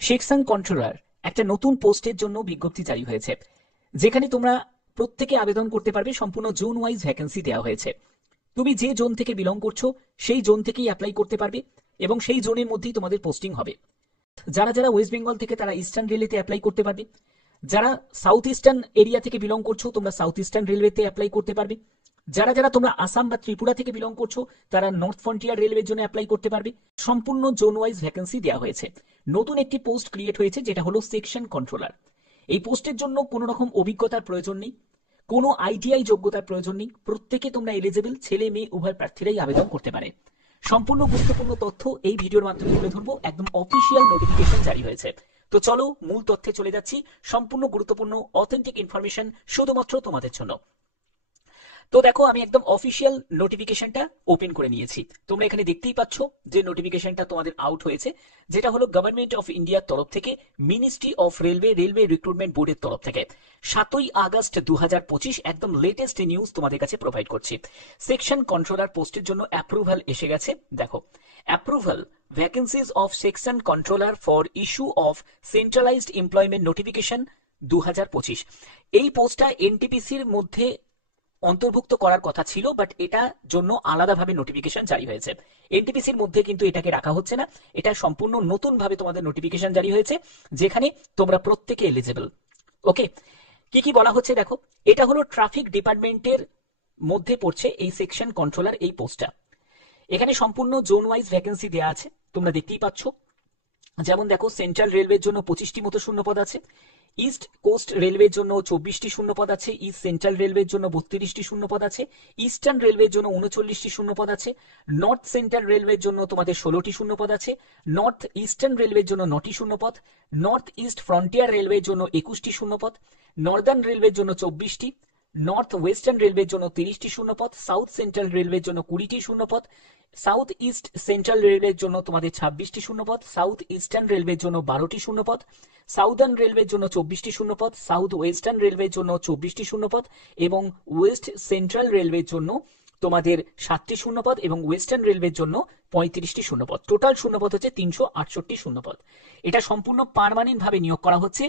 Section controller একটা নতুন পোস্টের জন্য বিজ্ঞপ্তি জারি হয়েছে, যেখানে তোমরা প্রত্যেকে আবেদন করতে পারবে। সম্পূর্ণ জোন ওয়াইজ ভ্যাকেন্সি দেওয়া হয়েছে। তুমি যে জোন থেকে বিলং করছো সেই জোন থেকেই অ্যাপ্লাই করতে পারবে এবং সেই জোনের মধ্যেই তোমাদের পোস্টিং হবে। যারা যারা ওয়েস্ট বেঙ্গল থেকে তারা ইস্টার্ন রেলওয়েতে অ্যাপ্লাই করতে পারবে। যারা সাউথ ইস্টার্ন এরিয়া থেকে বিলং করছো তোমরা সাউথ ইস্টার্ন রেলওয়েতে অ্যাপ্লাই করতে পারবে। যারা যারা তোমরা আসাম বা ত্রিপুরা থেকে বিলং করছো তারা নর্থ ফ্রন্টিয়ার রেলওয়ের জন্য অ্যাপ্লাই করতে পারবে। সম্পূর্ণ জোন ওয়াইজ ভ্যাকেন্সি দেওয়া হয়েছে। নতুন একটি পোস্ট ক্রিয়েট হয়েছে যেটা হলো সেকশন কন্ট্রোলার। এই পোস্টের জন্য কোনো রকম অভিজ্ঞতার প্রয়োজন নেই, কোনো আইটিআই যোগ্যতার প্রয়োজন নেই। প্রত্যেকে তোমরা এলিজিবল, ছেলে মেয়ে উভয় প্রার্থীরাই আবেদন করতে পারে। সম্পূর্ণ গুরুত্বপূর্ণ তথ্য এই ভিডিওর মাধ্যমে তুলে ধরবো। একদম অফিসিয়াল নোটিফিকেশন জারি হয়েছে। তো চলো মূল তথ্যে চলে যাচ্ছি। সম্পূর্ণ গুরুত্বপূর্ণ অথেন্টিক ইনফরমেশন শুধুমাত্র তোমাদের জন্য। তো দেখো, আমি একদম অফিসিয়াল নোটিফিকেশনটা ওপেন করে নিয়েছি। তোমরা এখানে দেখতেই পাচ্ছ যে নোটিফিকেশনটা তোমাদের আউট হয়েছে, যেটা হলো গভর্নমেন্ট অফ ইন্ডিয়ার তরফ থেকে, ministry of railway, railway recruitment বোর্ডের তরফ থেকে 7ই আগস্ট 2025 একদম লেটেস্ট নিউজ তোমাদের কাছে প্রোভাইড করছি। সেকশন কন্ট্রোলার পোস্টের জন্য অ্যাপ্রুভাল এসে গেছে। দেখো, approval vacancies of section controller for issue of centralised employment notification 2025। এই পোস্টটা এনটিপিসির মধ্যে অন্তর্ভুক্ত করার কথা ছিল, বাট এটা জন্য আলাদাভাবে নোটিফিকেশন জারি হয়েছে। এনটিপিসির মধ্যে কিন্তু এটাকে রাখা হচ্ছে না। এটা সম্পূর্ণ নতুন ভাবে তোমাদের নোটিফিকেশন জারি হয়েছে, যেখানে তোমরা প্রত্যেকে এলিজিবল। ওকে, কি কি বলা হচ্ছে দেখো। এটা হলো ট্রাফিক ডিপার্টমেন্টের মধ্যে পড়ছে এই সেকশন কন্ট্রোলার এই পোস্টটা। এখানে সম্পূর্ণ জোন ওয়াইজ ভ্যাকেন্সি দেওয়া আছে, তোমরা দেখতেই পাচ্ছ। যেমন দেখো, সেন্ট্রাল রেলওয়ের জন্য 25টি মতো শূন্যপদ আছে, ইস্ট কোস্ট রেলওয়ের জন্য 24টি শূন্যপদ আছে, ইস্ট সেন্ট্রাল রেলওয়ের জন্য 32টি শূন্যপদ আছে, ইস্টার্ন রেলওয়ের জন্য 39টি শূন্যপদ আছে, নর্থ সেন্ট্রাল রেলওয়ের জন্য তোমাদের 16টি শূন্যপদ আছে, নর্থ ইস্টার্ন রেলওয়ের জন্য 9টি শূন্যপদ, নর্থ ইস্ট ফ্রন্টিয়ার রেলওয়ের জন্য 21টি শূন্যপদ, নর্দার্ন রেলওয়ের জন্য 24টি, নর্থ ওয়েস্টার্ন রেলওয়ের জন্য 30টি শূন্যপদ, সাউথ সেন্ট্রাল রেলওয়ের জন্য 20টি শূন্যপদ, সাউথ ইস্ট সেন্ট্রাল রেলওয়ের জন্য তোমাদের 26টি শূন্যপদ, সাউথ ইস্টার্ন রেলওয়ের জন্য 12টি শূন্যপদ, সাউদার্ন রেলওয়ের জন্য 24টি শূন্যপদ, সাউথ ওয়েস্টার্ন রেলওয়ের জন্য 24টি শূন্যপদ এবং ওয়েস্ট সেন্ট্রাল রেলওয়ের জন্য তোমাদের 7টি শূন্যপদ এবং ওয়েস্টার্ন রেলওয়ের জন্য 35টি শূন্যপদ। টোটাল শূন্যপদ হচ্ছে 368 শূন্যপদ। এটা সম্পূর্ণ পার্মানেন্ট ভাবে নিয়োগ করা হচ্ছে।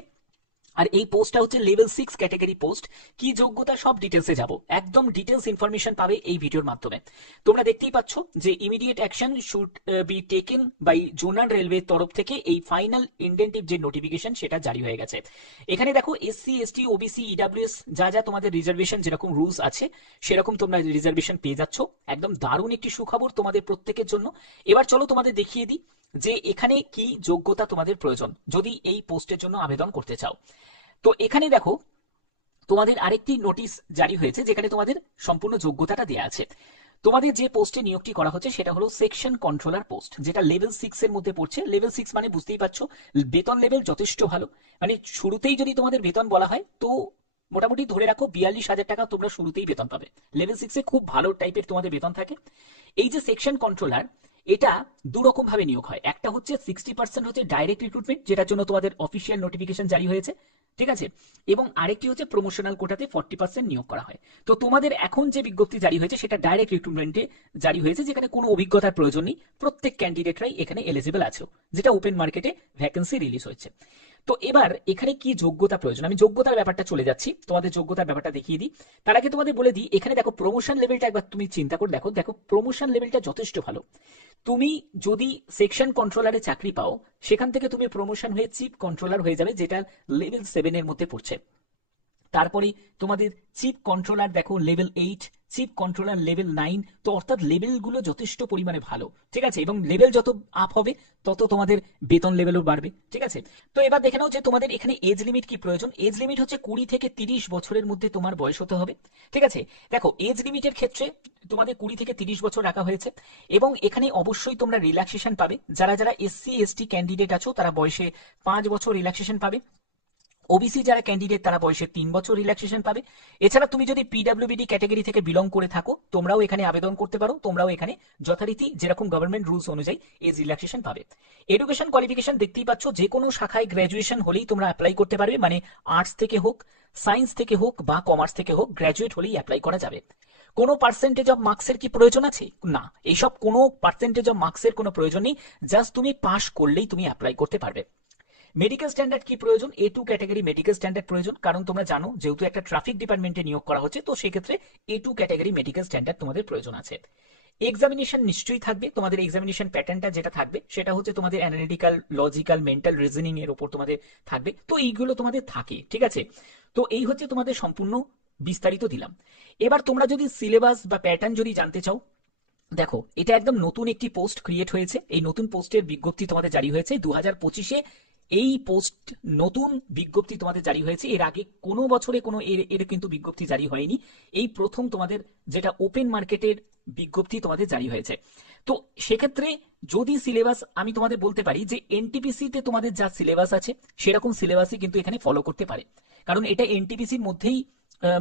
আর এই পোস্টটা হচ্ছে লেভেল 6 ক্যাটাগরি পোস্ট। কি যোগ্যতা সব ডিটেলসে যাব, একদম ডিটেলস ইনফরমেশন পাবে এই ভিডিওর মাধ্যমে। তোমরা দেখতেই পাচ্ছ যে immediate action should be taken by zonal railway তরফ থেকে এই ফাইনাল ইন্ডেন্টিভ যে নোটিফিকেশন সেটা জারি হয়ে গেছে। এখানে দেখো, এসসি এসটি ওবিসি ইডাব্লিউএস যা যা তোমাদের রিজার্ভেশন যেরকম রুলস আছে সেরকম তোমরা রিজার্ভেশন পেয়ে যাচ্ছ। একদম দারুণ একটি সুখবর তোমাদের প্রত্যেকের জন্য। এবার চলো তোমাদের দেখিয়ে দিই যে এখানে কি যোগ্যতা তোমাদের প্রয়োজন যদি এই পোস্টের জন্য আবেদন করতে চাও। তো এখানে দেখো, তোমাদের আরেকটি নোটিশ জারি হয়েছে যেখানে তোমাদের সম্পূর্ণ যোগ্যতাটা দেওয়া আছে। তোমাদের যে পোস্টে নিয়োগটি করা হচ্ছে সেটা হলো সেকশন কন্ট্রোলার পোস্ট, যেটা লেভেল 6 এর মধ্যে পড়ছে। লেভেল 6 মানে বুঝতেই পারছো বেতন লেভেল যথেষ্ট ভালো। মানে শুরুতেই যদি তোমাদের বেতন বলা হয় তো মোটামুটি ধরে রাখো 42,000 টাকা তোমরা শুরুতেই বেতন পাবে। লেভেল 6 এ খুব ভালো টাইপের তোমাদের বেতন থাকে। এই যে সেকশন কন্ট্রোলার, এটা দুরকম ভাবে নিয়োগ হয়। একটা হচ্ছে 60% হচ্ছে ডাইরেক্ট রিক্রুটমেন্ট, যেটার জন্য তোমাদের অফিসিয়াল নোটিফিকেশন জারি হয়েছে, ঠিক আছে। এবং আরেকটি হচ্ছে প্রমোশনাল কোটাতে 40% নিয়োগ করা হয়। তো তোমাদের এখন যে বিজ্ঞপ্তি জারি হয়েছে সেটা ডাইরেক্ট রিক্রুটমেন্টে জারি হয়েছে, যেখানে কোনো অভিজ্ঞতার প্রয়োজন নেই। প্রত্যেক ক্যান্ডিডেটরাই এখানে এলিজিবল আছে, যেটা ওপেন মার্কেটে ভ্যাকেন্সি রিলিজ হয়েছে। তো এবার এখানে কি যোগ্যতা প্রয়োজন, আমি যোগ্যতার ব্যাপারটা চলে যাচ্ছি, তোমাদের যোগ্যতার ব্যাপারটা দেখিয়ে দিই। তার আগে তোমাদের বলে দিই, এখানে দেখো প্রমোশন লেভেলটা একবার তুমি চিন্তা করে দেখো। দেখো, প্রমোশন লেভেলটা যথেষ্ট ভালো। তুমি যদি সেকশন কন্ট্রোলারে চাকরি পাও, সেখান থেকে তুমি প্রমোশন হয়ে চিফ কন্ট্রোলার হয়ে যাবে, যেটা লেভেল 7 এর মধ্যে পড়ছে। তারপরে তোমাদের চিফ কন্ট্রোলার দেখো লেভেল 8, চিফ কন্ট্রোলার লেভেল 9। তো অর্থাৎ লেভেলগুলো যথেষ্ট পরিমাণে ভালো, ঠিক আছে। এবং লেভেল যত আপ হবে তত তোমাদের বেতন লেভেলও বাড়বে, ঠিক আছে। তো এবার দেখে নাও যে তোমাদের এখানে এজ লিমিট কি প্রয়োজন। এজ লিমিট হচ্ছে 20 থেকে 30 বছরের মধ্যে তোমার বয়স হতে হবে, ঠিক আছে। দেখো, এজ লিমিটের ক্ষেত্রে তোমাদের 20 থেকে 30 বছর রাখা হয়েছে এবং এখানে অবশ্যই তোমরা রিল্যাক্সেশন পাবে। যারা যারা এসসি এসটি ক্যান্ডিডেট আছো তারা বয়সে 5 বছর রিল্যাক্সেশন পাবে। ওবিসি যারা ক্যান্ডিডেট তারা বয়সে 3 বছর রিল্যাক্সেশন পাবে। এছাড়া তুমি যদি পিডব্লিউবিডি ক্যাটাগরি থেকে বিলং করে থাকো তোমরাও এখানে আবেদন করতে পারো। তোমরাও এখানে যথারীতি যেরকম গভর্নমেন্ট রুলস অনুযায়ী এজ রিল্যাক্সেশন পাবে। এডুকেশন কোয়ালিফিকেশন দেখতেই পাচ্ছ, যে কোনো শাখায় গ্র্যাজুয়েশন হলেই তোমরা অ্যাপ্লাই করতে পারবে। মানে আর্টস থেকে হোক, সায়েন্স থেকে হোক বা কমার্স থেকে হোক, গ্র্যাজুয়েট হলেই অ্যাপ্লাই করা যাবে। কোনো পার্সেন্টেজ অফ মার্কসের কি প্রয়োজন আছে? না, এইসব কোনো পার্সেন্টেজ অফ মার্কসের কোনো প্রয়োজন নেই। জাস্ট তুমি পাস করলেই তুমি অ্যাপ্লাই করতে পারবে। মেডিকেল স্ট্যান্ডার্ড কি প্রয়োজন? A2 ক্যাটাগরি মেডিকেল স্ট্যান্ডার্ড প্রয়োজন, কারণ তোমরা জানো যেহেতু একটা ট্রাফিক ডিপার্টমেন্টে নিয়োগ করা হচ্ছে, তো সেক্ষেত্রে A2 ক্যাটাগরি মেডিকেল স্ট্যান্ডার্ড তোমাদের প্রয়োজন আছে। এক্সামিনেশন নিশ্চয়ই থাকবে, তোমাদের এক্সামিনেশন প্যাটার্নটা যেটা থাকবে সেটা হচ্ছে তোমাদের অ্যানালিটিক্যাল, লজিক্যাল, মেন্টাল রিজনিং এর উপর তোমাদের থাকবে, তো এইগুলো তোমাদের থাকে, ঠিক আছে। তো এই হচ্ছে তোমাদের সম্পূর্ণ বিস্তারিত দিলাম। এবার তোমরা যদি সিলেবাস বা প্যাটার্ন যদি জানতে চাও, দেখো এটা একদম নতুন একটি পোস্ট ক্রিয়েট হয়েছে, এই নতুন পোস্টের বিজ্ঞপ্তি তোমাদের জারি হয়েছে 2025-এ। এই পোস্ট নতুন বিজ্ঞপ্তি তোমাদের জারি হয়েছে, এর আগে কোনো বছরে কোনো এর কিন্তু বিজ্ঞপ্তি জারি হয়নি, এই প্রথম তোমাদের যেটা ওপেন মার্কেটের বিজ্ঞপ্তি তোমাদের জারি হয়েছে। তো সেক্ষেত্রে যদি সিলেবাস আমি তোমাদের বলতে পারি যে এনটিপিসি তে তোমাদের যা সিলেবাস আছে সেরকম সিলেবাসই কিন্তু এখানে ফলো করতে পারে, কারণ এটা এনটিপিসির মধ্যেই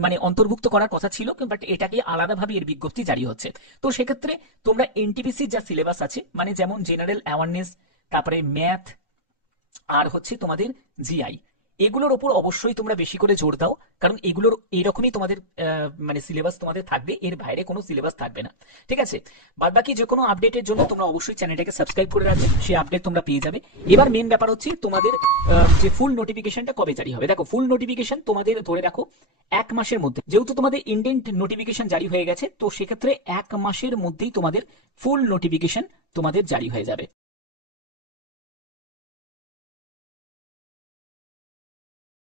মানে অন্তর্ভুক্ত করার কথা ছিল, বাট এটাকে আলাদাভাবে এর বিজ্ঞপ্তি জারি হচ্ছে। তো সেক্ষেত্রে তোমরা এনটিপিসির যা সিলেবাস আছে, মানে যেমন জেনারেল অ্যাওয়ারনেস, তারপরে ম্যাথ, আর হচ্ছে তোমাদের জিআই, এগুলোর ওপর অবশ্যই তোমরা বেশি করে জোর দাও, কারণ এগুলোর এরকমই তোমাদের মানে সিলেবাস তোমাদের থাকবে, এর বাইরে কোনো সিলেবাস থাকবে না, ঠিক আছে। বাদ বাকি যে কোনো আপডেটের জন্য তোমরা অবশ্যই চ্যানেলটাকে সাবস্ক্রাইব করে রাখবে, সেই আপডেট তোমরা পেয়ে যাবে। এবার মেন ব্যাপার হচ্ছে তোমাদের যে ফুল নোটিফিকেশনটা কবে জারি হবে। দেখো ফুল নোটিফিকেশন তোমাদের ধরে রাখো 1 মাসের মধ্যে, যেহেতু তোমাদের ইন্ডেন্ট নোটিফিকেশন জারি হয়ে গেছে, তো সেক্ষেত্রে 1 মাসের মধ্যেই তোমাদের ফুল নোটিফিকেশন তোমাদের জারি হয়ে যাবে।